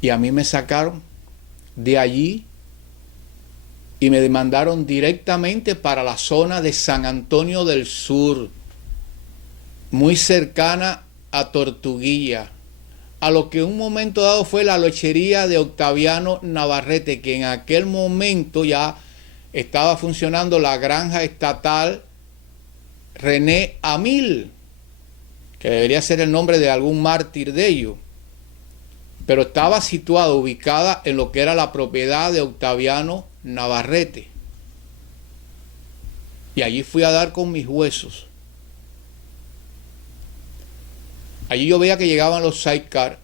Y a mí me sacaron de allí y me mandaron directamente para la zona de San Antonio del Sur, muy cercana a Tortuguilla, a lo que en un momento dado fue la lechería de Octaviano Navarrete, que en aquel momento ya estaba funcionando la granja estatal René Amil, que debería ser el nombre de algún mártir de ellos, pero estaba situada, ubicada en lo que era la propiedad de Octaviano Navarrete. Y allí fui a dar con mis huesos. Allí yo veía que llegaban los sidecar,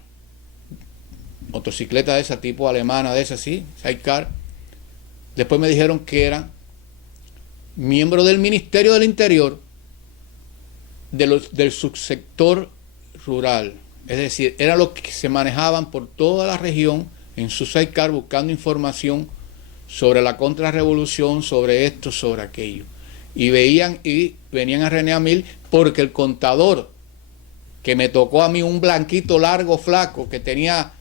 motocicletas de ese tipo, alemana de esa, sí, sidecar. Después me dijeron que eran miembros del Ministerio del Interior, del subsector rural. Es decir, eran los que se manejaban por toda la región en su sidecar buscando información sobre la contrarrevolución, sobre esto, sobre aquello. Y veían y venían a René Amil porque el contador, que me tocó a mí, un blanquito largo, flaco, que tenía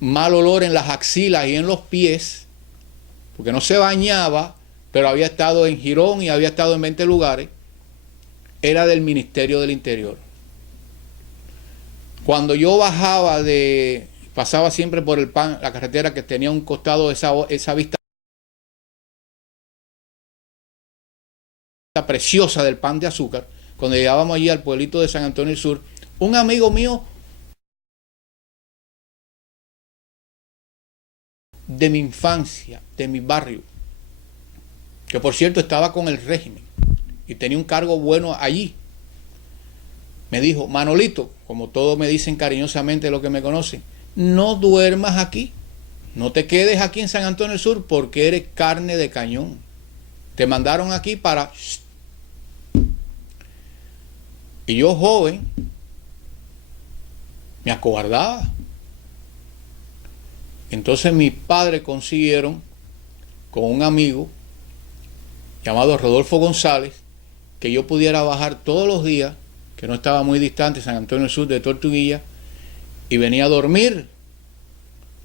mal olor en las axilas y en los pies, porque no se bañaba, pero había estado en Girón y había estado en 20 lugares, era del Ministerio del Interior. Cuando yo bajaba pasaba siempre por el PAN, la carretera que tenía un costado, esa vista preciosa del pan de azúcar, cuando llegábamos allí al pueblito de San Antonio del Sur, un amigo mío de mi infancia, de mi barrio, que por cierto estaba con el régimen y tenía un cargo bueno allí, me dijo: Manolito, como todos me dicen cariñosamente los que me conocen, no duermas aquí, no te quedes aquí en San Antonio del Sur porque eres carne de cañón. Te mandaron aquí para... Y yo, joven, me acobardaba. Entonces mis padres consiguieron con un amigo llamado Rodolfo González que yo pudiera bajar todos los días, que no estaba muy distante, San Antonio del Sur de Tortuguilla, y venía a dormir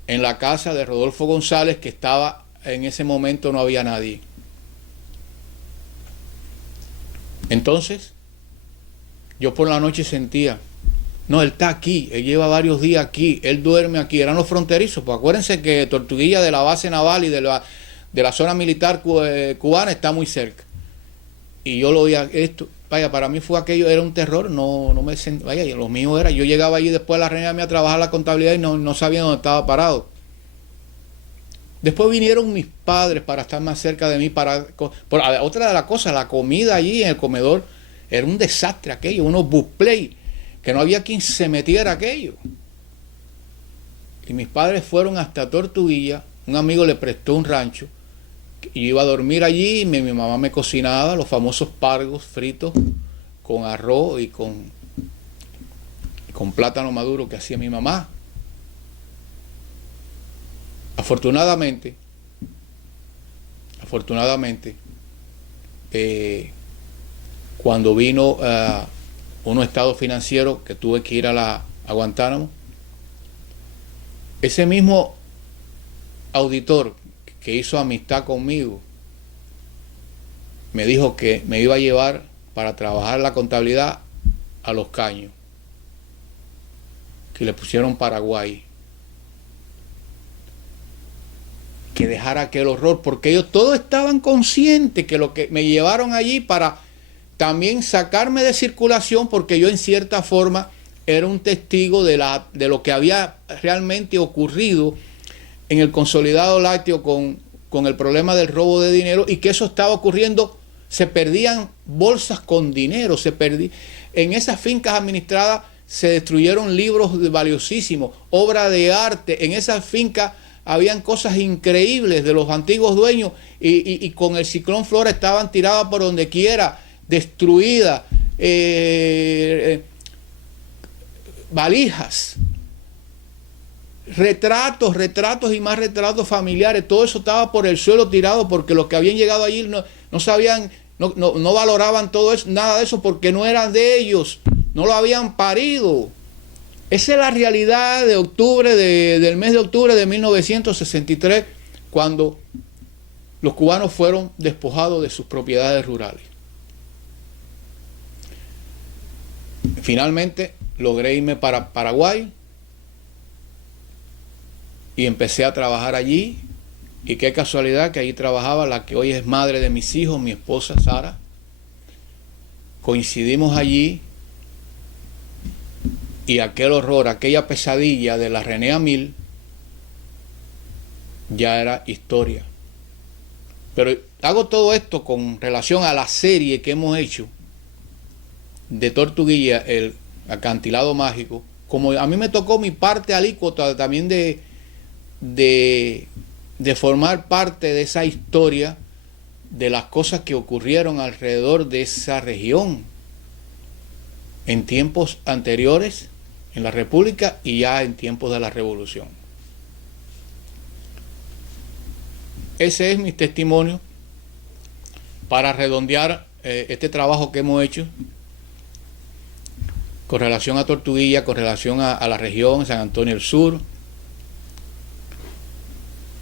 en la casa de Rodolfo González, que estaba en ese momento, no había nadie. Entonces yo por la noche sentía: no, él está aquí, él lleva varios días aquí, él duerme aquí. Eran los fronterizos, pues acuérdense que Tortuguilla, de la base naval y de la zona militar cubana, está muy cerca. Y yo lo oía esto, vaya, para mí fue aquello, era un terror, no me sentía, vaya, lo mío era, yo llegaba allí después de la Reina Mía a trabajar la contabilidad y no sabía dónde estaba parado. Después vinieron mis padres para estar más cerca de mí, otra de las cosas, la comida allí en el comedor, era un desastre aquello, unos buffets, que no había quien se metiera aquello. Y mis padres fueron hasta Tortuguilla, un amigo le prestó un rancho, y yo iba a dormir allí, y mi mamá me cocinaba los famosos pargos fritos con arroz y con plátano maduro que hacía mi mamá. Afortunadamente, cuando vino unos estados financieros que tuve que ir a Guantánamo, ese mismo auditor que hizo amistad conmigo me dijo que me iba a llevar para trabajar la contabilidad a Los Caños, que le pusieron Paraguay, que dejara aquel horror, porque ellos todos estaban conscientes que lo que me llevaron allí para también sacarme de circulación, porque yo en cierta forma era un testigo de lo que había realmente ocurrido en el consolidado lácteo con el problema del robo de dinero, y que eso estaba ocurriendo, se perdían bolsas con dinero, en esas fincas administradas se destruyeron libros valiosísimos, obra de arte, en esas fincas habían cosas increíbles de los antiguos dueños, y con el ciclón Flora estaban tiradas por donde quiera, destruidas, valijas, retratos y más retratos familiares, todo eso estaba por el suelo tirado, porque los que habían llegado allí no sabían, no valoraban todo eso, nada de eso, porque no eran de ellos, no lo habían parido. Esa es la realidad de octubre, del mes de octubre de 1963, cuando los cubanos fueron despojados de sus propiedades rurales. Finalmente logré irme para Paraguay y empecé a trabajar allí. Y qué casualidad que allí trabajaba la que hoy es madre de mis hijos, mi esposa Sara. Coincidimos allí y aquel horror, aquella pesadilla de la René Amil ya era historia. Pero hago todo esto con relación a la serie que hemos hecho de Tortuguilla, el acantilado mágico. Como a mí me tocó mi parte alícuota también de formar parte de esa historia, de las cosas que ocurrieron alrededor de esa región en tiempos anteriores en la República y ya en tiempos de la Revolución. Ese es mi testimonio para redondear este trabajo que hemos hecho con relación a Tortuguilla, con relación a la región, San Antonio del Sur.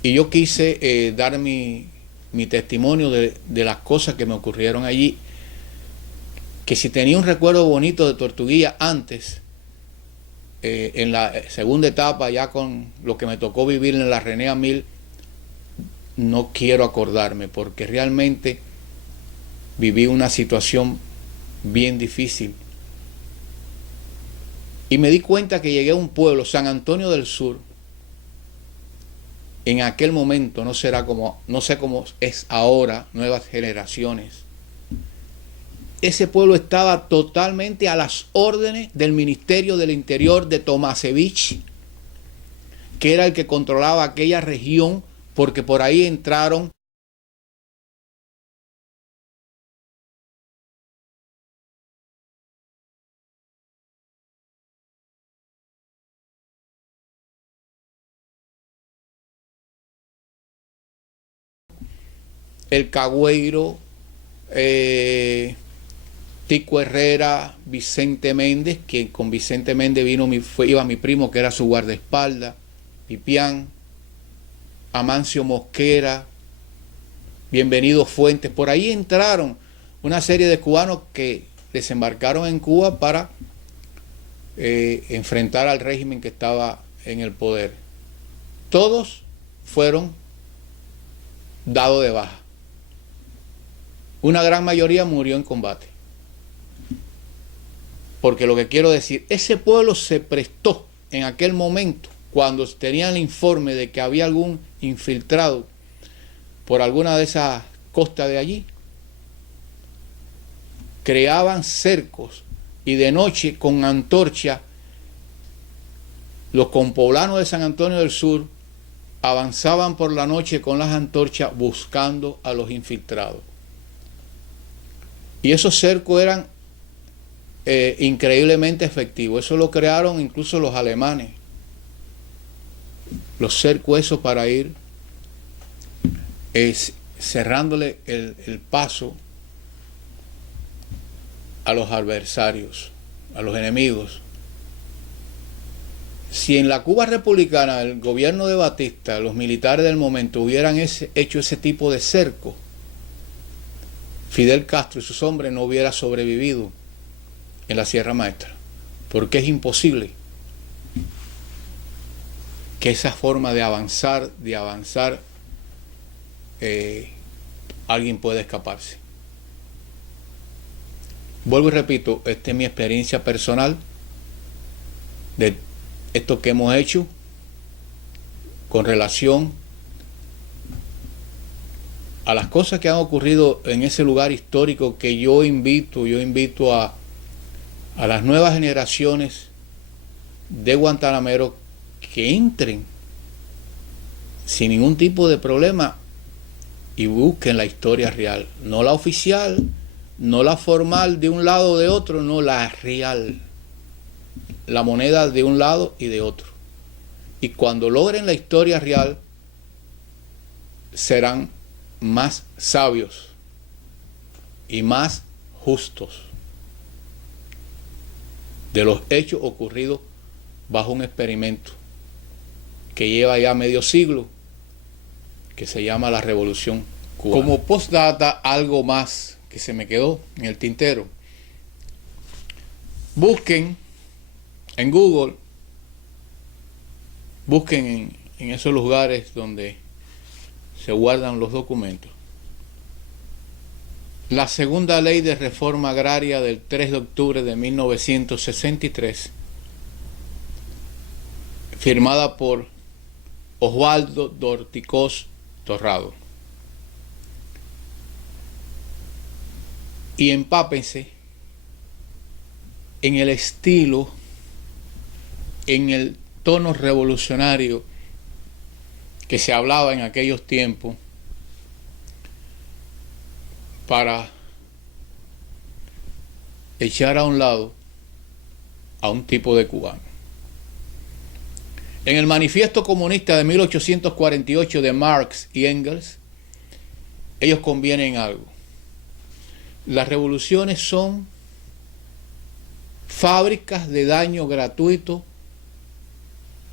Y yo quise dar mi testimonio de las cosas que me ocurrieron allí, que si tenía un recuerdo bonito de Tortuguilla antes, en la segunda etapa, ya con lo que me tocó vivir en la René Amil, no quiero acordarme, porque realmente viví una situación bien difícil. Y me di cuenta que llegué a un pueblo, San Antonio del Sur, en aquel momento, no sé cómo es ahora, nuevas generaciones. Ese pueblo estaba totalmente a las órdenes del Ministerio del Interior de Tomasevich, que era el que controlaba aquella región, porque por ahí entraron el Cagüeiro, Tico Herrera, Vicente Méndez, que con Vicente Méndez iba mi primo, que era su guardaespaldas, Pipián, Amancio Mosquera, Bienvenido Fuentes. Por ahí entraron una serie de cubanos que desembarcaron en Cuba para enfrentar al régimen que estaba en el poder. Todos fueron dados de baja. Una gran mayoría murió en combate. Porque lo que quiero decir, ese pueblo se prestó en aquel momento, cuando tenían el informe de que había algún infiltrado por alguna de esas costas de allí, creaban cercos y de noche con antorcha los compoblanos de San Antonio del Sur avanzaban por la noche con las antorchas buscando a los infiltrados. Y esos cercos eran increíblemente efectivos. Eso lo crearon incluso los alemanes. Los cercos esos para ir cerrándole el paso a los adversarios, a los enemigos. Si en la Cuba republicana, el gobierno de Batista, los militares del momento hubieran hecho ese tipo de cerco, Fidel Castro y sus hombres no hubieran sobrevivido en la Sierra Maestra, porque es imposible que esa forma de avanzar, alguien pueda escaparse. Vuelvo y repito, esta es mi experiencia personal de esto que hemos hecho con relación a las cosas que han ocurrido en ese lugar histórico, que yo invito a las nuevas generaciones de guantanameros que entren sin ningún tipo de problema y busquen la historia real, no la oficial, no la formal de un lado o de otro, no, la real, la moneda de un lado y de otro. Y cuando logren la historia real, serán más sabios y más justos de los hechos ocurridos bajo un experimento que lleva ya medio siglo, que se llama la Revolución Cubana. Como postdata, algo más que se me quedó en el tintero. Busquen en Google, busquen en esos lugares donde se guardan los documentos, la segunda ley de reforma agraria del 3 de octubre de 1963, firmada por Osvaldo Dorticós Torrado. Y empápense en el estilo, en el tono revolucionario que se hablaba en aquellos tiempos para echar a un lado a un tipo de cubano. En el Manifiesto Comunista de 1848 de Marx y Engels, ellos convienen algo. Las revoluciones son fábricas de daño gratuito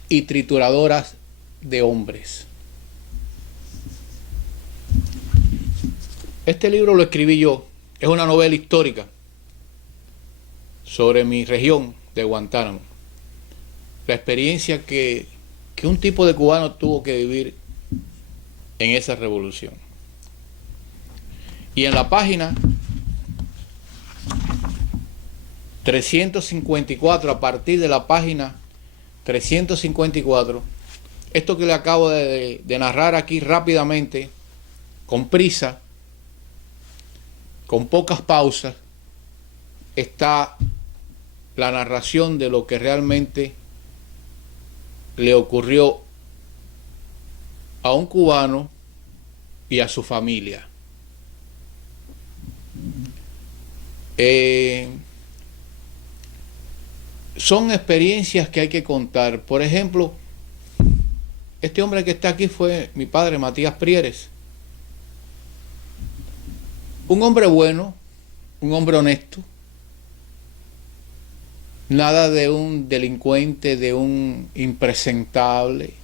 y trituradoras de hombres. Este libro lo escribí yo, es una novela histórica sobre mi región de Guantánamo, la experiencia que un tipo de cubano tuvo que vivir en esa revolución. Y en la página 354, a partir de la página 354, esto que le acabo de narrar aquí rápidamente, con prisa, con pocas pausas, está la narración de lo que realmente le ocurrió a un cubano y a su familia. Son experiencias que hay que contar. Por ejemplo, este hombre que está aquí fue mi padre, Matías Prieres. Un hombre bueno, un hombre honesto, nada de un delincuente, de un impresentable,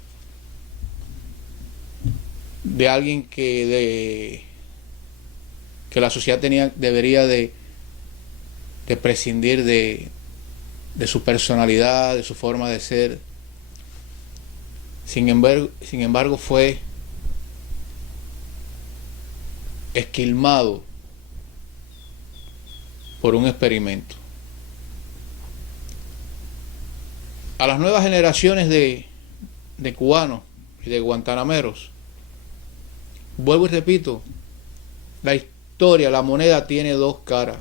de alguien que la sociedad debería de prescindir de su personalidad, de su forma de ser. Sin embargo, fue esquilmado por un experimento. A las nuevas generaciones de cubanos y de guantanameros, vuelvo y repito, la historia, la moneda tiene dos caras.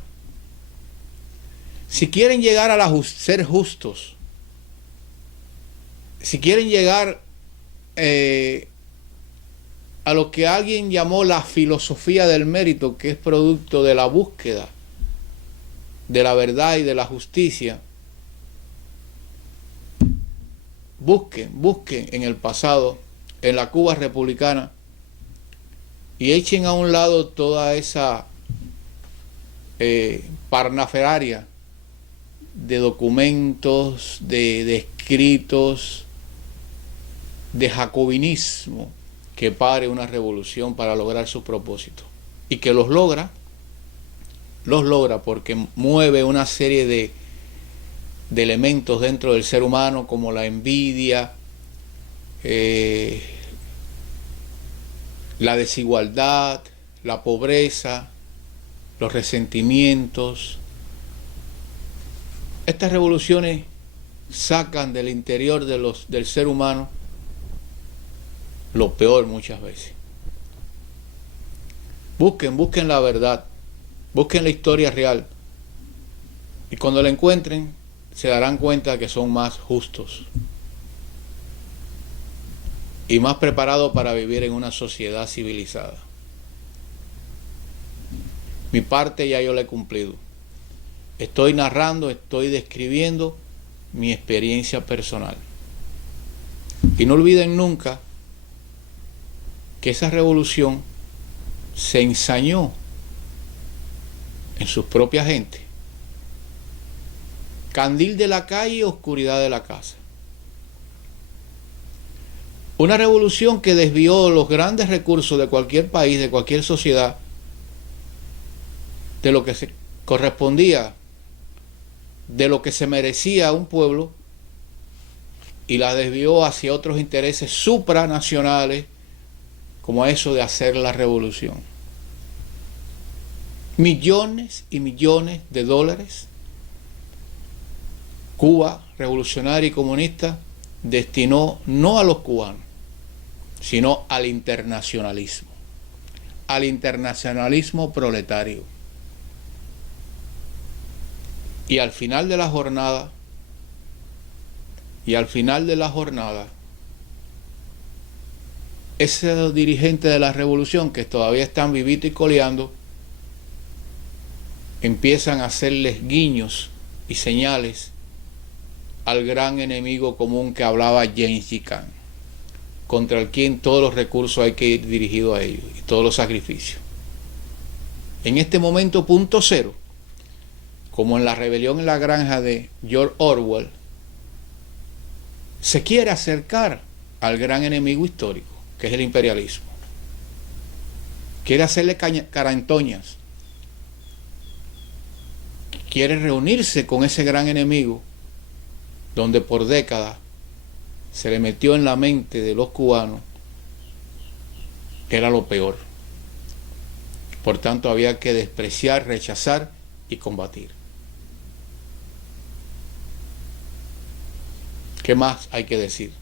Si quieren llegar a ser justos, si quieren llegar a lo que alguien llamó la filosofía del mérito, que es producto de la búsqueda de la verdad y de la justicia, busquen en el pasado, en la Cuba republicana, y echen a un lado toda esa parnaferaria de documentos, de escritos, de jacobinismo que pare una revolución para lograr sus propósitos. Y que los logra porque mueve una serie de elementos dentro del ser humano, como la envidia, la desigualdad, la pobreza, los resentimientos. Estas revoluciones sacan del interior del ser humano lo peor muchas veces. Busquen la verdad, busquen la historia real, y cuando la encuentren se darán cuenta que son más justos y más preparados para vivir en una sociedad civilizada. Mi parte ya yo la he cumplido. Estoy narrando, estoy describiendo mi experiencia personal. Y no olviden nunca que esa revolución se ensañó en sus propias gentes. Candil de la calle, oscuridad de la casa. Una revolución que desvió los grandes recursos de cualquier país, de cualquier sociedad, de lo que se correspondía, de lo que se merecía a un pueblo, y la desvió hacia otros intereses supranacionales, como eso de hacer la revolución. Millones y millones de dólares Cuba revolucionaria y comunista destinó no a los cubanos, sino al internacionalismo proletario. Y al final de la jornada, esos dirigentes de la revolución que todavía están vivitos y coleando, empiezan a hacerles guiños y señales al gran enemigo común que hablaba James G. Kahn, contra el quien todos los recursos hay que ir dirigidos a ellos y todos los sacrificios. En este momento, punto cero, como en la rebelión en la granja de George Orwell, se quiere acercar al gran enemigo histórico, que es el imperialismo. Quiere hacerle carantoñas. Quiere reunirse con ese gran enemigo, donde por décadas se le metió en la mente de los cubanos que era lo peor. Por tanto, había que despreciar, rechazar y combatir. ¿Qué más hay que decir?